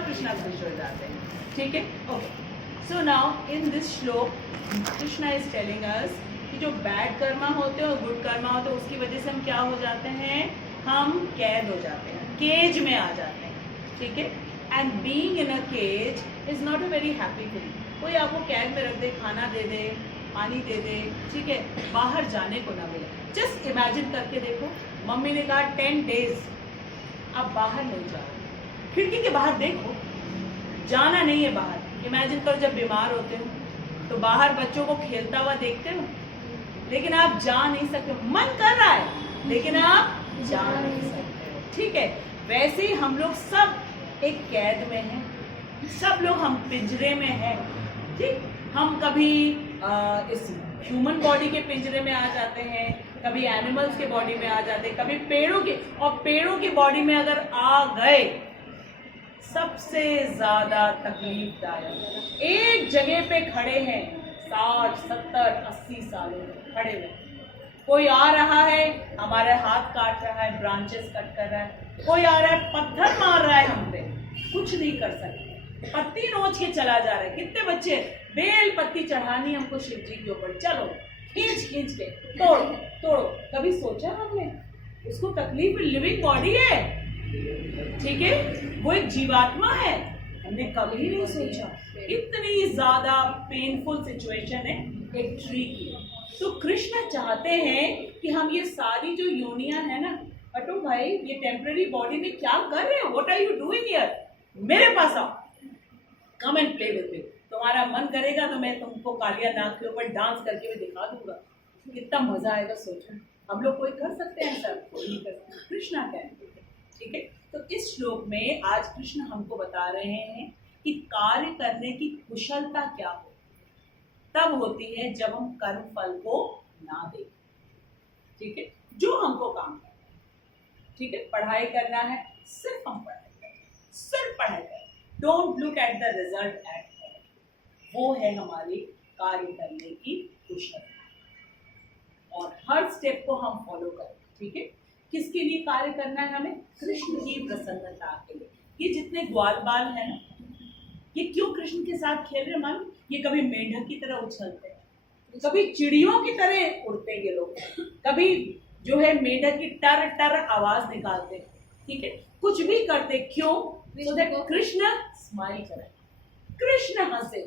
तब कृष्णा खुश हो जाते हैं, ठीक है। Okay, so now in this श्लोक कृष्णा इज टेलिंग अस कि जो बैड कर्मा होते हैं और गुड कर्मा होते हैं उसकी वजह से हम क्या हो जाते हैं, हम कैद हो जाते हैं, केज में आ जाते हैं, ठीक है। And being in a cage is not a very happy thing. कोई आपको कैद में रख दे, खाना दे दे, पानी दे दे, ठीक है, बाहर जाने को ना मिले। जस्ट इमेजिन करके देखो, मम्मी ने कहा 10 डेज आप बाहर नहीं जा रहे, खिड़की के बाहर देखो, जाना नहीं है बाहर। इमेजिन करो जब बीमार होते हो तो बाहर बच्चों को खेलता हुआ देखते हो, लेकिन आप जा नहीं सकते, मन कर रहा है लेकिन आप जा नहीं सकते हो, ठीक है। वैसे ही हम लोग सब एक कैद में हैं, सब लोग हम पिंजरे में हैं, ठीक। हम कभी इस ह्यूमन बॉडी के पिंजरे में आ जाते हैं, कभी एनिमल्स के बॉडी में आ जाते हैं, कभी पेड़ों के, और पेड़ों की बॉडी में अगर आ गए सबसे ज्यादा तकलीफदायक। एक जगह पे खड़े हैं 60, 70, 80 सालों में खड़े हुए, कोई आ रहा है हमारे हाथ काट रहा है, ब्रांचेस कट कर रहा है, कोई आ रहा है पत्थर मार रहा है हम पे, कुछ नहीं कर सकते, पत्ती नोच के चला जा रहा है। कितने बच्चे बेल पत्ती चढ़ानी हमको शिव जी के ऊपर, चलो खींच खींच के तोड़ो तोड़ो। कभी सोचा हमने? उसको तकलीफ, लिविंग बॉडी है, ठीक है, वो एक जीवात्मा है, हमने कभी नहीं सोचा। इतनी ज्यादा पेनफुल सिचुएशन है एक ट्री की। तो कृष्ण चाहते हैं कि हम ये सारी जो योनियां है ना, अटो भाई ये टेम्पररी बॉडी में क्या कर रहे हो, what are you doing here, मेरे पास आओ, come and play with me. तुम्हारा मन करेगा तो मैं तुमको कालिया नाग के ऊपर डांस करके भी दिखा दूंगा, कितना मजा आएगा। सोचो हम लोग कोई कर सकते हैं सर, कोई नहीं कर सकते, कृष्णा कहते हैं, ठीक है। तो इस श्लोक में आज कृष्ण हमको बता रहे हैं कि कार्य करने की कुशलता क्या हो, तब होती है जब हम कर्म फल को ना दें, ठीक है। जो हमको काम करना है, ठीक है, पढ़ाई करना है, सिर्फ हम पढ़ाई करें, सिर्फ पढ़ाई करें, don't look at the result at all, वो है हमारी कार्य करने की कुशलता। और हर स्टेप को हम फॉलो करें, ठीक है। किसके लिए कार्य करना है हमें? कृष्ण की प्रसन्नता के लिए। ये जितने ग्वाल बाल है ना, ये क्यों कृष्ण के साथ खेल रहे मान? ये कभी मेंढक की तरह उछलते हैं, कभी चिड़ियों की तरह उड़ते हैं ये लोग, कभी जो है मेंढक की टर टर आवाज निकालते हैं, ठीक है, कुछ भी करते, क्यों? so that कृष्ण स्माइल करे, कृष्ण हंसे,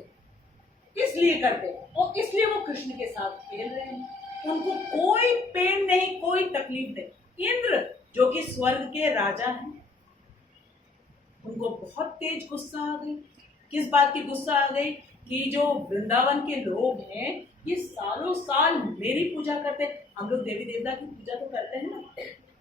इसलिए करते हैं, और इसलिए वो कृष्ण के साथ खेल रहे हैं। उनको कोई पेन नहीं, कोई तकलीफ नहीं। इंद्र जो कि स्वर्ग के राजा हैं, उनको बहुत तेज गुस्सा आ गई। किस बात की गुस्सा आ गई? कि जो वृंदावन के लोग हैं ये सालों साल मेरी पूजा करते हैं। हम लोग देवी देवता की पूजा तो करते हैं ना,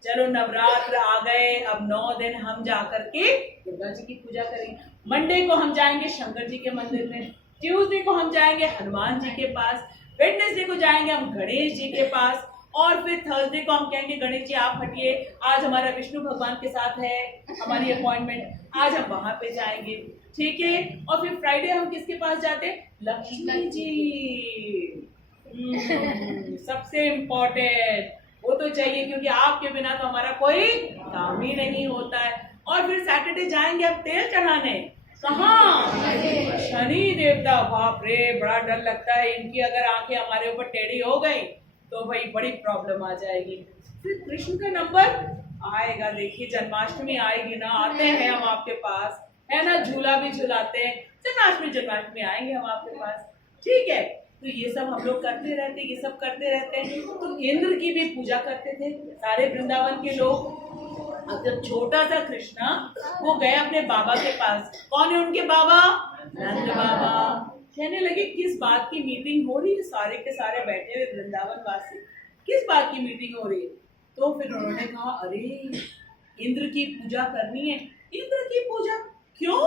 चलो नवरात्र आ गए, अब 9 दिन हम जा करके दुर्गा जी की पूजा करेंगे। मंडे को हम जाएंगे शंकर जी के मंदिर में, ट्यूसडे को हम जाएंगे हनुमान जी के पास, वेडनेसडे को जाएंगे हम गणेश जी के पास, और फिर थर्सडे को हम कहेंगे गणेश जी आप हटिए, आज हमारा विष्णु भगवान के साथ है हमारी अपॉइंटमेंट, आज हम वहां पे जाएंगे, ठीक है। और फिर फ्राइडे हम किसके पास जाते हैं? लक्ष्मी जी, सबसे इम्पोर्टेंट, वो तो चाहिए क्योंकि आपके बिना तो हमारा कोई काम ही नहीं होता है। और फिर सैटरडे जाएंगे अब तेल चढ़ाने, कहाँ? शनि देवता। बाप रे, बड़ा डर लगता है, इनकी अगर आंखें हमारे ऊपर टेढ़ी हो गई तो भाई बड़ी प्रॉब्लम आ जाएगी। फिर कृष्ण का नंबर आएगा, देखिए जन्माष्टमी आएगी ना, आते हैं हम आपके पास, है ना, झूला भी झुलाते हैं, जन्माष्टमी आएंगे हम आपके पास, ठीक है। तो ये सब हम लोग करते रहते हैं, ये सब करते रहते हैं। तो इंद्र की भी पूजा करते थे सारे वृंदावन के लोग। अब जब छोटा सा कृष्णा वो गए अपने बाबा के पास, कौन है उनके बाबा? नंद बाबा। कहने लगे किस बात की मीटिंग हो रही है, सारे के सारे बैठे हुए वृंदावन वासी, किस बात की मीटिंग हो रही है? तो फिर उन्होंने कहा अरे इंद्र की पूजा करनी है। इंद्र की पूजा क्यों?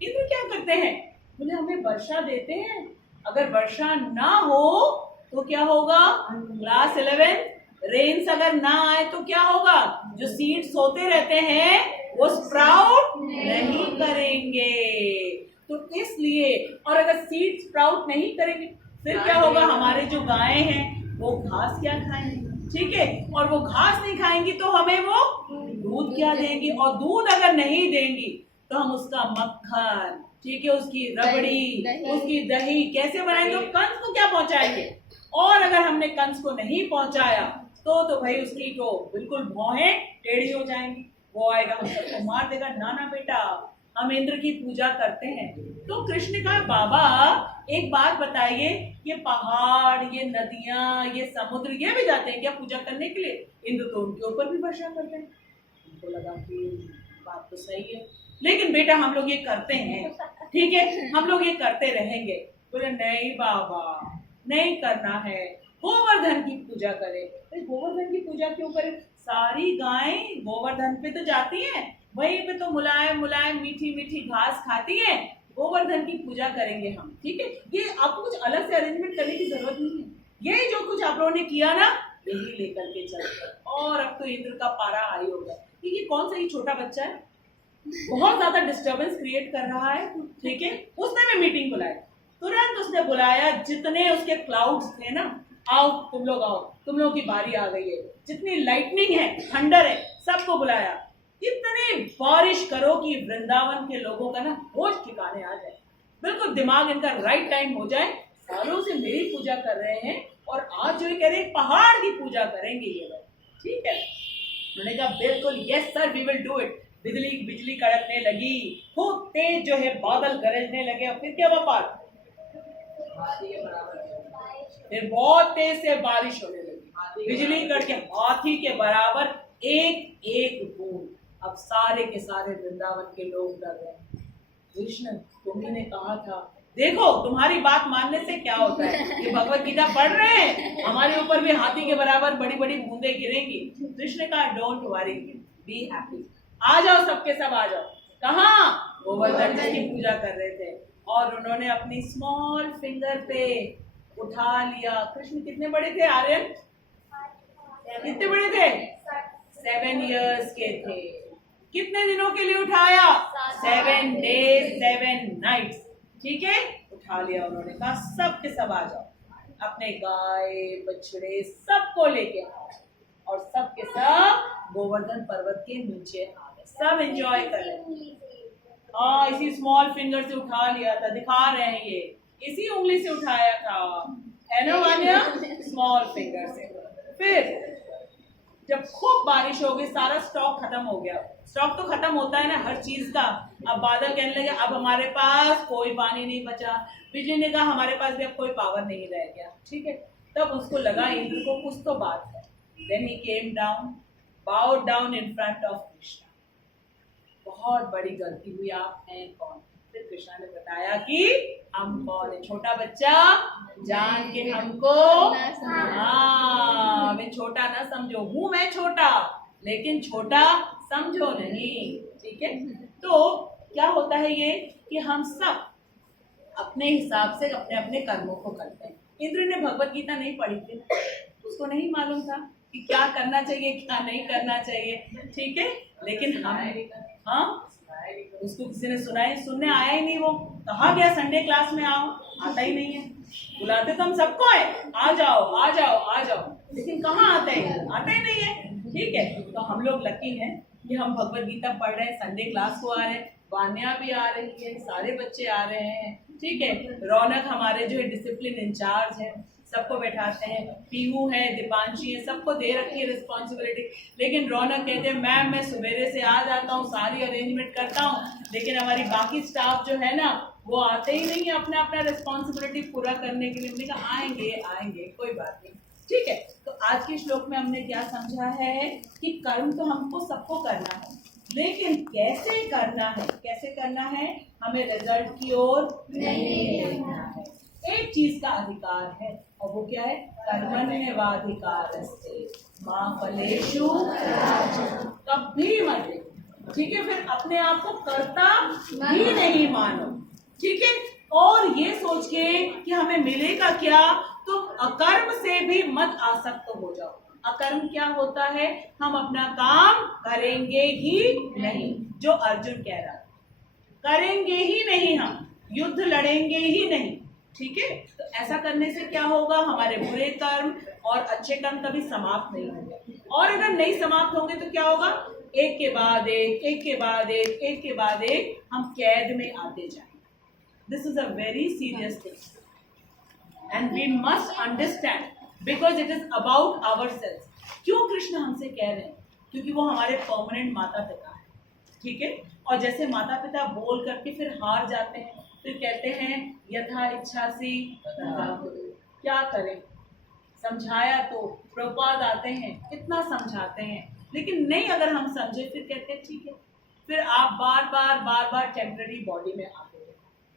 इंद्र क्या करते हैं? बोले हमें वर्षा देते हैं, अगर वर्षा ना हो तो क्या होगा? क्लास 11 रेन्स अगर ना आए तो क्या होगा? जो सीड्स सोते रहते हैं वो स्प्राउट नहीं करेंगे, तो इसलिए, और अगर सीड स्प्राउट नहीं करेंगे फिर क्या होगा? हमारे जो गायें हैं वो घास क्या खाएंगी, ठीक है, और वो घास नहीं खाएंगी तो हमें वो दूध क्या देंगी, और दूध अगर नहीं देंगी तो हम उसका मक्खन, ठीक है, उसकी रबड़ी, उसकी दही कैसे बनाएंगे? तो कंस को क्या पहुंचाएंगे? और अगर हमने कंस को नहीं पहुंचाया तो भाई उसकी तो बिल्कुल भौहें टेढ़ी हो जाएंगी, वो आएगा हम सबको मार देगा। ना ना बेटा, हम इंद्र की पूजा करते हैं। तो कृष्ण का बाबा एक बात बताइए, ये पहाड़, ये नदियां, ये समुद्र, ये भी जाते हैं क्या पूजा करने के लिए? इंद्र तो उनके ऊपर भी वर्षा करते हैं। उनको लगा कि बात तो सही है, लेकिन बेटा हम लोग ये करते हैं, ठीक है, हम लोग ये करते रहेंगे। बोले नहीं बाबा, नहीं करना है, गोवर्धन की पूजा करें। तो गोवर्धन की पूजा क्यों करें? सारी गायें गोवर्धन पे तो जाती हैं, वहीं पे तो मुलायम मुलायम मीठी मीठी घास खाती हैं। गोवर्धन की पूजा करेंगे हम, ठीक है। ये आपको कुछ अलग से अरेंजमेंट करने की जरूरत नहीं है, ये जो कुछ आप लोगों ने किया ना यही लेकर के चलते। और अब तो इंद्र का पारा हाई हो गया, ये कौन सा ये छोटा बच्चा है, बहुत ज्यादा डिस्टरबेंस क्रिएट कर रहा है, ठीक है। उसने भी मीटिंग बुलाई, तुरंत उसने बुलाया जितने उसके क्लाउड्स थे ना, आओ तुम लोग आओ, तुम लोगों की बारी आ गई है। जितनी लाइटनिंग है, थंडर है, सबको बुलाया। इतनी बारिश करो कि वृंदावन के लोगों का ना होश ठिकाने आ जाए, बिल्कुल दिमाग इनका राइट टाइम हो जाए। सालों से मेरी पूजा कर रहे हैं और आज जो ये कह रहे हैं पहाड़ की पूजा करेंगे ये लोग, ठीक है। मैंने कहा बिल्कुल yes sir, we will do it. बिजली बिजली कड़कने लगी, खूब तेज जो है बादल गरजने लगे, और फिर क्या बात, फिर बहुत तेज से बारिश होने लगी, बिजली कड़के हाथी के बराबर एक एक बूंद। अब सारे के सारे वृंदावन के लोग डर गए। कृष्ण तुम्ही ने कहा था, देखो तुम्हारी बात मानने से क्या होता है, ये भगवत गीता पढ़ रहे हैं, हमारे ऊपर भी हाथी के बराबर बड़ी बड़ी बूंदे गिरेंगी। कृष्ण का डोंट वरी, बी हैप्पी, आ जाओ सबके सब आ जाओ। कहाँ? गोवर्धन जी की पूजा कर रहे थे और उन्होंने अपनी स्मॉल फिंगर पे उठा लिया। कृष्ण कितने बड़े थे आर्यन? कितने बड़े थे? 7 इयर्स के थे। कितने दिनों के लिए उठाया? 7 days 7 nights, ठीक है। उठा लिया उन्होंने, कहा सब के सब आ जाओ, अपने गाय बछड़े सबको लेके आओ, और सब के सब गोवर्धन पर्वत के नीचे आ गए, सब एंजॉय कर रहे। हाँ, इसी स्मॉल फिंगर से उठा लिया था, दिखा रहे हैं ये, इसी उंगली से उठाया था, है ना वान्या? स्मॉल फिंगर से। फिर जब खूब बारिश हो गई, सारा स्टॉक खत्म हो गया। स्टॉक तो खत्म होता है ना हर चीज का। अब बादल कहने लगे अब हमारे पास कोई पानी नहीं बचा। बिजली ने कहा हमारे पास भी अब कोई पावर नहीं रह गया, ठीक है। तब उसको लगा इंद्र को कुछ तो बात है। Then he came down, bowed down in front of Krishna. बहुत बड़ी गलती हुई, आप हैं कौन? फिर कृष्णा ने बताया कि हम कौन है, छोटा बच्चा जान के हमको, हाँ, मैं छोटा ना समझो, हूँ मैं छोटा, लेकिन छोटा समझो नहीं, ठीक है। तो क्या होता है ये कि हम सब अपने हिसाब से अपने अपने कर्मों को करते हैं। इंद्र ने भगवत गीता नहीं पढ़ी थी, उसको नहीं मालूम था कि क्या करना चाहिए क्या नहीं करना चाहिए, ठीक है। लेकिन हम, हाँ, उसको किसी ने सुनने आया ही नहीं, वो कहा गया संडे क्लास में आओ, आता ही नहीं है। बुलाते तो हम सबको है, आ जाओ आ जाओ आ जाओ, लेकिन कहाँ आता है, आता ही नहीं है, ठीक है। तो हम लोग लकी हैं कि हम भगवत गीता पढ़ रहे हैं, संडे क्लास को आ रहे हैं, वान्या भी आ रही है, सारे बच्चे आ रहे हैं, ठीक है। रौनक हमारे जो है डिसिप्लिन इंचार्ज है, सबको बैठाते हैं, पीहू है, दीपांशी है, सबको दे रखी है रिस्पॉन्सिबिलिटी। लेकिन रौनक कहते हैं मैम मैं सवेरे से आ जाता हूँ, सारी अरेंजमेंट करता हूँ, लेकिन हमारी बाकी स्टाफ जो है ना वो आते ही नहीं है अपना अपना रिस्पॉन्सिबिलिटी पूरा करने के लिए। हमने कहा आएंगे आएंगे, कोई बात नहीं, ठीक है। तो आज के श्लोक में हमने क्या समझा है कि कर्म तो हमको सबको करना है, लेकिन कैसे करना है, कैसे करना है, हमें रिजल्ट की ओर नहीं देखना है। एक चीज का अधिकार है और वो क्या है, कर्मण्येवाधिकारस्ते मा फलेषु कभी मत देखो, ठीक है। फिर अपने आप को कर्ता ही नहीं मानो, ठीक है। और ये सोच के कि हमें मिलेगा क्या, तो अकर्म से भी मत आसक्त हो जाओ। अकर्म क्या होता है, हम अपना काम करेंगे ही नहीं, जो अर्जुन कह रहा है, करेंगे ही नहीं, हम युद्ध लड़ेंगे ही नहीं, ठीक है। तो ऐसा करने से क्या होगा, हमारे बुरे कर्म और अच्छे कर्म कभी समाप्त नहीं होंगे, और अगर नहीं समाप्त होंगे तो क्या होगा, एक के बाद एक, एक के बाद एक, एक के बाद एक हम कैद में आते जाएंगे. This is a very serious thing and we must understand because it is about our cells. क्यों कृष्ण हमसे कह रहे हैं? क्योंकि वो हमारे परमानेंट माता पिता है. ठीक है. और जैसे माता पिता बोल करके फिर हार जाते हैं, फिर कहते हैं यथा इच्छासी तथा कुरु. क्या करें? समझाया तो प्रभुपाद आते हैं, कितना समझाते हैं, लेकिन नहीं अगर हम समझे फिर कहते हैं ठीक है, फिर आप बार बार टेम्पररी बॉडी में आते हैं.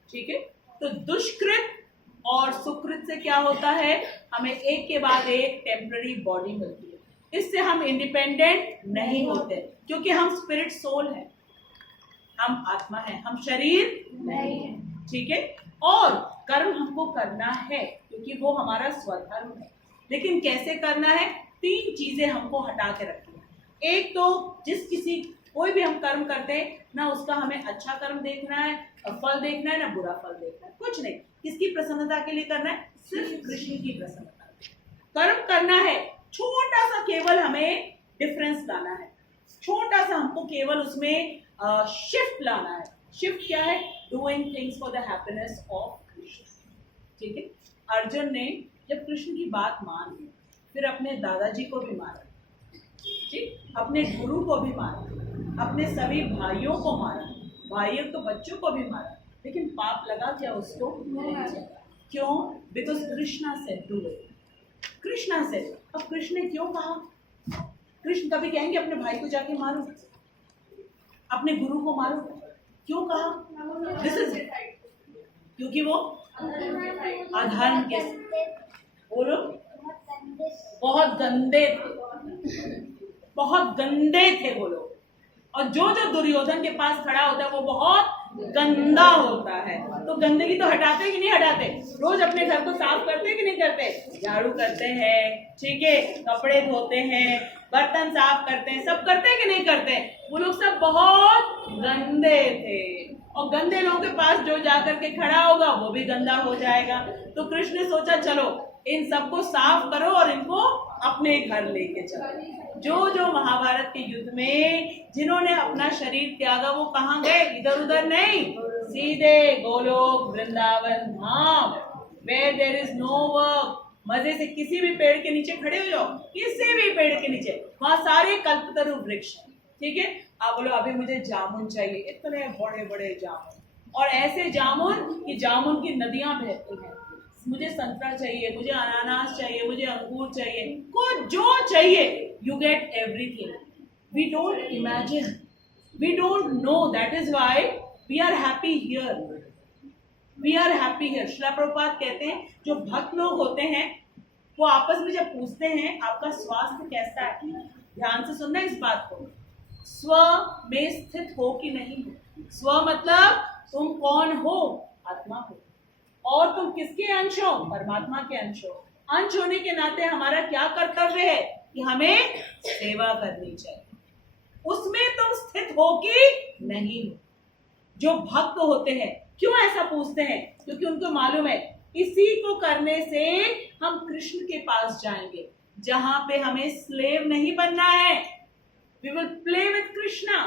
ठीक है. तो दुष्कृत और सुकृत से क्या होता है? हमें एक के बाद एक टेम्पररी बॉडी मिलती है. इससे हम इंडिपेंडेंट नहीं होते क्योंकि हम स्पिरिट सोल हैं, हम आत्मा हैं, हम शरीर नहीं है. ठीक है. और कर्म हमको करना है क्योंकि वो हमारा स्वधर्म है. लेकिन कैसे करना है? 3 चीजें हमको हटा के रखनी है. एक तो कोई भी हम कर्म करते हैं ना, उसका हमें अच्छा कर्म देखना है, फल देखना है, ना बुरा फल देखना है, कुछ नहीं. किसकी प्रसन्नता के लिए करना है? सिर्फ कृष्ण की प्रसन्नता. कर्म करना है, छोटा सा केवल हमें डिफरेंस लाना है, छोटा सा हमको केवल उसमें शिफ्ट लाना है. शिफ्ट क्या है? Doing things for the happiness of Krishna. ठीक है. अर्जुन ने जब कृष्ण की बात मान ली, फिर अपने दादाजी को भी मारा, ठीक, अपने गुरु को भी मारा, अपने सभी भाइयों को मारा, भाइयों तो बच्चों को भी मारा, लेकिन पाप लगा क्या उसको? क्यों? बिकॉज कृष्णा से डू इट. कृष्णा से. अब कृष्ण ने क्यों कहा? कृष्ण कभी कहेंगे अपने भाई को जाके मारो, अपने गुरु को मारो? क्यों कहा? दिस इज क्योंकि वो अधर्म के, बोलो, बहुत गंदे थे, बहुत गंदे थे वो लोग. और जो दुर्योधन के पास खड़ा होता है वो बहुत गंदा होता है. तो गंदगी तो हटाते कि नहीं हटाते? रोज अपने घर को साफ करते कि नहीं करते? झाड़ू करते हैं, ठीक है, कपड़े धोते हैं, बर्तन साफ करते हैं, सब करते हैं कि नहीं करते? वो लोग सब बहुत गंदे थे. और गंदे लोगों के पास जो जाकर के खड़ा होगा वो भी गंदा हो जाएगा. तो कृष्ण ने सोचा चलो इन सबको साफ करो और इनको अपने घर लेके चलो. जो महाभारत के युद्ध में जिन्होंने अपना शरीर त्यागा वो कहाँ गए? इधर उधर नहीं, सीधे गोलोक वृंदावन धाम, where there is no work. मजे से किसी भी पेड़ के नीचे खड़े हो जाओ, किसी भी पेड़ के नीचे, वहां सारे कल्पतरु वृक्ष. ठीक है. आप बोलो अभी मुझे जामुन चाहिए, इतने बड़े बड़े जामुन, और ऐसे जामुन कि जामुन की नदियां बहती हैं. मुझे संतरा चाहिए, मुझे अनानास चाहिए, मुझे अंगूर चाहिए, कुछ जो चाहिए, you get everything. We don't imagine, we don't know. That is why we are happy here. We are happy here. Srila Prabhupada कहते हैं जो भक्त लोग होते हैं वो आपस में जब पूछते हैं आपका स्वास्थ्य कैसा है, ध्यान से सुनना इस बात को. स्व में स्थित हो कि नहीं हो. स्व मतलब तुम कौन हो? आत्मा हो. और तुम किसके अंश हो? परमात्मा के अंश हो. अंश होने के नाते हमारा क्या कर्तव्य है कि हमें सेवा करनी चाहिए. उसमें तुम स्थित हो कि नहीं हो. जो भक्त होते हैं क्यों ऐसा पूछते हैं? क्योंकि उनको मालूम है इसी को करने से हम कृष्ण के पास जाएंगे, जहां पे हमें स्लेव नहीं बनना है. We will play with Krishna.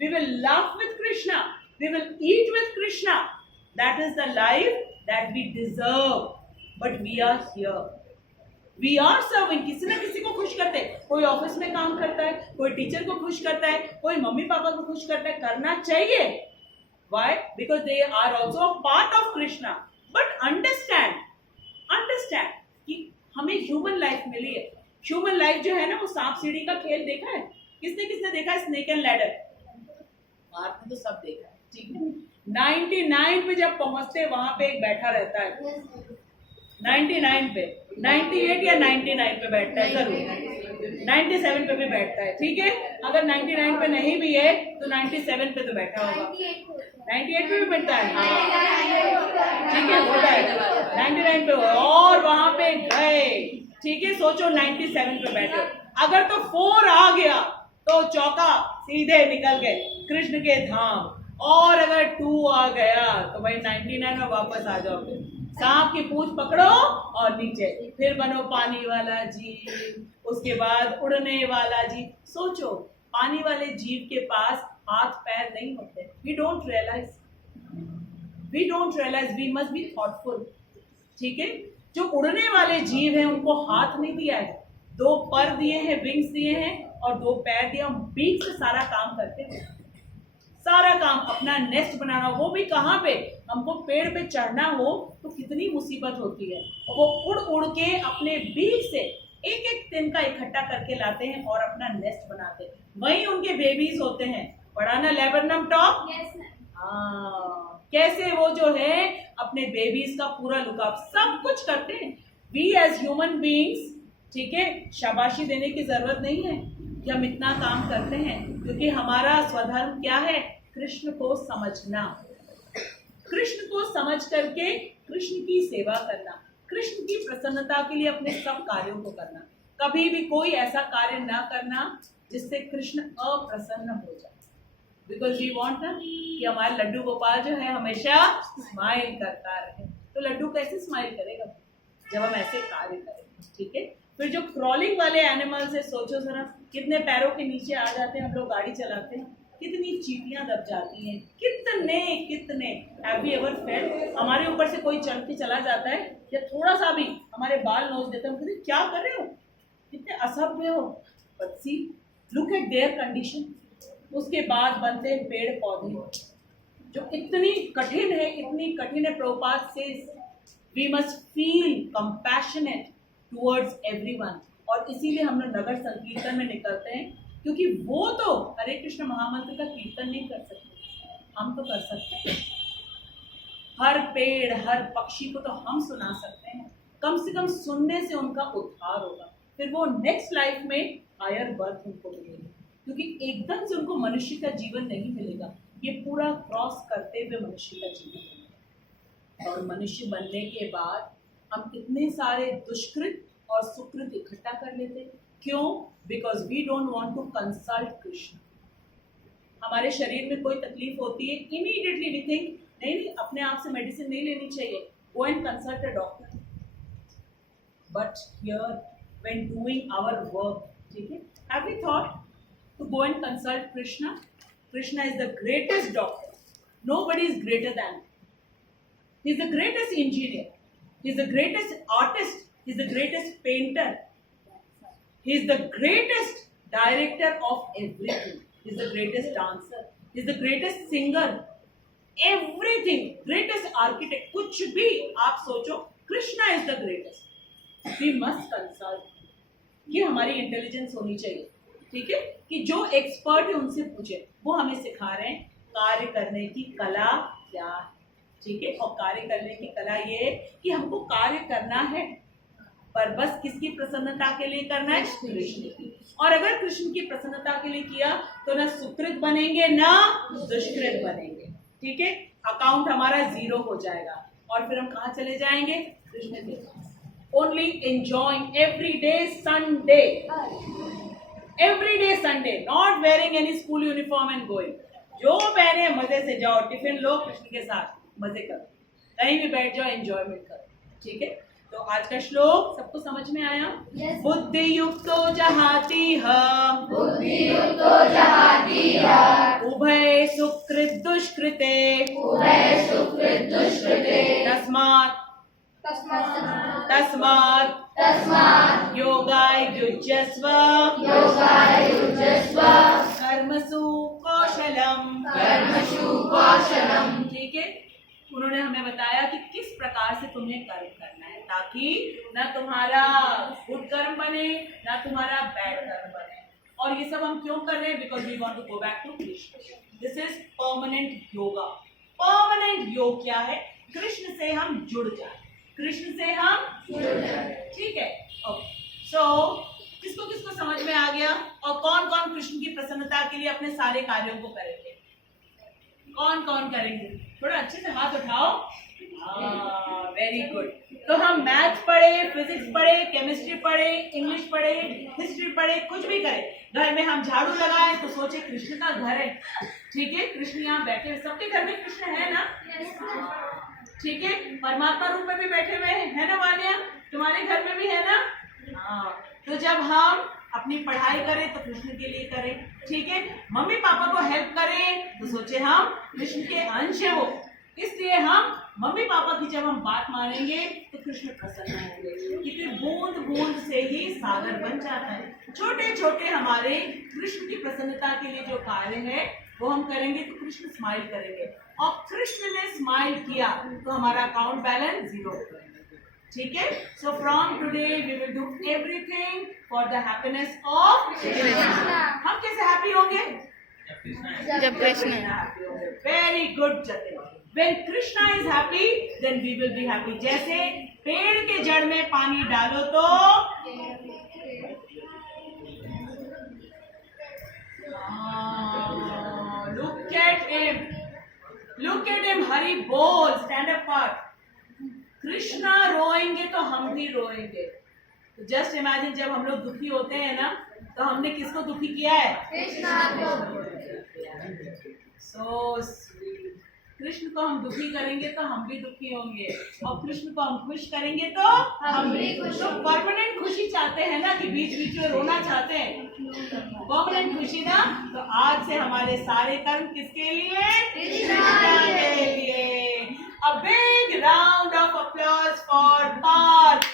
We will laugh with Krishna. We will eat with Krishna. That is the life that we deserve. But we are here. We are serving. किसी ना किसी को खुश करते हैं. कोई ऑफिस में काम करता है, कोई टीचर को खुश करता है, कोई मम्मी पापा को खुश करता है. करना चाहिए. Why? Because they are also a part of Krishna. But understand कि हमें ह्यूमन लाइफ मिली है. ह्यूमन लाइफ जो है ना, वो सांप सीढ़ी का खेल देखा है? किसने देखा है? Snake and ladder. भारत में तो सब देखा है. ठीक है. 99 पे जब पहुंचते वहां पे एक बैठा रहता है. 99 पे, 98 या 99 पे बैठता है जरूर. 97 पे भी बैठता है. ठीक है. अगर 99 पे नहीं भी है तो 97 पे तो बैठा होगा. 98 पे भी बैठता है. ठीक है, होता है. 99 पे और वहां पे गए. ठीक है. सोचो 97 पे बैठे, अगर तो 4 आ गया तो चौका सीधे निकल गए कृष्ण के धाम. और अगर 2 आ गया तो भाई 99 में वापस आ जाओगे. सांप की पूंछ पकड़ो और नीचे, फिर बनो पानी वाला जी, उसके बाद उड़ने वाला जी. सोचो पानी वाले जीव के पास हाथ पैर नहीं होते। We don't realise, we must be thoughtful. ठीक है, जो उड़ने वाले जीव हैं उनको हाथ नहीं दिया है, 2 पर दिए हैं, विंग्स दिए हैं और 2 पैर दिए, हम बीक से सारा काम करते हैं, सारा काम, अपना नेस्ट बनाना, वो भी कहाँ पे, हमको पेड़ पे चढ़ना हो तो कितनी मुसीबत होती है, और वो उड़ उड़ के अपने बीक से एक एक तिनका इकट्ठा करके लाते हैं और अपना नेस्ट बनाते हैं, वहीं उनके बेबीज होते हैं। पढ़ा ना लेबरनम टॉप? कैसे वो जो है अपने बेबीज का पूरा लुकअप सब कुछ करते हैं। वी एज ह्यूमन बीइंग्स, ठीक है, शाबाशी देने की जरूरत नहीं है कि हम इतना काम करते हैं, क्योंकि हमारा स्वधर्म क्या है? कृष्ण को समझना, कृष्ण को समझ करके कृष्ण की सेवा करना, कृष्ण की प्रसन्नता के लिए अपने सब कार्यों को करना। कभी भी कोई ऐसा कार्य ना करना जिससे कृष्ण अप्रसन्न हो जाए, बिकॉज वी वांट ना कि हमारे लड्डू गोपाल जो है हमेशा स्माइल करता रहे। तो लड्डू कैसे स्माइल करेगा जब हम ऐसे कार्य करेंगे? ठीक है, फिर जो क्रॉलिंग वाले एनिमल्स है, सोचो जरा, कितने पैरों के नीचे आ जाते हैं, हम लोग गाड़ी चलाते हैं, कितनी चींटियां दब जाती हैं, कितने हैव यू एवर फेल्ट? हमारे ऊपर से कोई चढ़ के चला जाता है या थोड़ा सा भी हमारे बाल नोच देते हैं, हम कहते हैं क्या कर रहे हो, कितने असभ्य हो। But see, look at their condition. उसके बाद बनते हैं पेड़ पौधे, जो इतनी कठिन है, इतनी कठिन है। प्रभुपाद से we must feel compassionate towards everyone, और इसीलिए हम लोग नगर संकीर्तन में निकलते हैं, क्योंकि वो तो हरे कृष्ण महामंत्र का कीर्तन नहीं कर सकते, हम तो कर सकते हैं। हर पेड़ हर पक्षी को तो हम सुना सकते हैं, कम से कम सुनने से उनका उद्धार होगा, फिर वो नेक्स्ट लाइफ में हायर बर्थ उनको मिलेगी, क्योंकि एकदम से उनको मनुष्य का जीवन नहीं मिलेगा, ये पूरा क्रॉस करते हुए मनुष्य का जीवन मिलेगा। और मनुष्य बनने के बाद हम इतने सारे दुष्कृत और सुकृत इकट्ठा कर लेते हैं। क्यों? Because we don't want to consult Krishna. हमारे शरीर में कोई तकलीफ होती है, इमीडिएटली वी थिंक नहीं, अपने आप से मेडिसिन नहीं लेनी चाहिए, go and consult a doctor. But here when doing our work, ठीक है, have we thought to go and consult Krishna? Krishna is the greatest doctor, nobody is greater than. He is the greatest engineer, he is the greatest artist, he is the greatest painter, he is the greatest director of everything, he is the greatest dancer, he is the greatest singer, everything, greatest architect, कुछ भी आप सोचो, Krishna is the greatest। we must consult, ये हमारी intelligence होनी चाहिए, ठीक है, कि जो एक्सपर्ट है उनसे पूछे, वो हमें सिखा रहे हैं कार्य करने की कला क्या है, ठीक है। और कार्य करने की कला ये है कि हमको कार्य करना है, पर बस किसकी प्रसन्नता के लिए करना है? कृष्ण की। और अगर कृष्ण की प्रसन्नता के लिए किया तो ना सुकृत बनेंगे ना दुष्कृत बनेंगे, ठीक है। अकाउंट हमारा 0 हो जाएगा और फिर हम कहाँ चले जाएंगे? कृष्ण के पास। Only enjoying every day Sunday, every day Sunday, not wearing any school uniform and going. जो पहने मजे से जाओ, टिफिन लो, कृष्ण के साथ मजे करो, कहीं भी बैठ जाओ, एंजॉयमेंट करो, ठीक है। तो आज का श्लोक सबको समझ में आया? yes. बुद्धि युक्तो जहाति उभय सुकृत दुष्कृते तस्मात् योगाय युज्यस्व कर्मसु कौशलम, ठीक है। उन्होंने हमें बताया कि किस प्रकार से तुम्हें कर्म करना है, ताकि ना तुम्हारा गुड कर्म बने ना तुम्हारा बैड कर्म बने। और ये सब हम क्यों कर रहे हैं? Because we want to go back to Krishna. This is permanent yoga. Permanent योग क्या है? कृष्ण से हम जुड़ जाए, कृष्ण से हम जुड़ जाए, ठीक है। ओके, सो किसको किसको समझ में आ गया? और कौन कौन कृष्ण की प्रसन्नता के लिए अपने सारे कार्यों को करेंगे? कौन कौन करेंगे? थोड़ा अच्छे से हाथ उठाओ। Very good. तो हम मैथ पढ़े, फिजिक्स पढ़े, केमिस्ट्री पढ़े, इंग्लिश पढ़े, हिस्ट्री पढ़े, कुछ भी करें, घर में हम झाड़ू लगाए तो सोचे कृष्ण का घर है, ठीक है। कृष्ण यहाँ बैठे हुए, सबके घर में कृष्ण है ना? ठीक है। परमात्मा रूप में भी बैठे हुए हैं, है ना वानिया? तुम्हारे घर में भी है ना? हाँ। तो जब हम अपनी पढ़ाई करें तो कृष्ण के लिए करें, ठीक है, मम्मी पापा को हेल्प करें तो सोचे हम कृष्ण के अंश है वो, इसलिए हम मम्मी पापा की जब हम बात मानेंगे तो कृष्ण प्रसन्न होंगे, क्योंकि बूंद बूंद से ही सागर बन जाता है। छोटे छोटे हमारे कृष्ण की प्रसन्नता के लिए जो कार्य है वो हम करेंगे तो कृष्ण स्माइल करेंगे, और कृष्ण ने स्माइल किया तो हमारा अकाउंट बैलेंस 0 होगा। ठीक है, so from today we will do everything for the happiness of Krishna. हम कैसे हैप्पी होंगे? जब Krishna very good Jatin, when Krishna is happy then we will be happy। जैसे पेड़ के जड़ में पानी डालो तो look at him हरि बोल, stand up for कृष्णा रोएंगे तो हम भी रोएंगे। तो जस्ट इमेजिन जब हम लोग दुखी होते हैं ना तो हमने किसको दुखी किया है? कृष्णा को। सो स्वीट, कृष्ण को हम दुखी करेंगे तो हम भी दुखी होंगे, और कृष्ण को हम खुश करेंगे तो हम भी खुश। तो परमानेंट खुशी चाहते हैं ना कि बीच बीच में रोना चाहते हैं? परमानेंट खुशी ना, तो आज से हमारे सारे कर्म किसके लिए? कृष्ण के लिए। A big round of applause for Parth।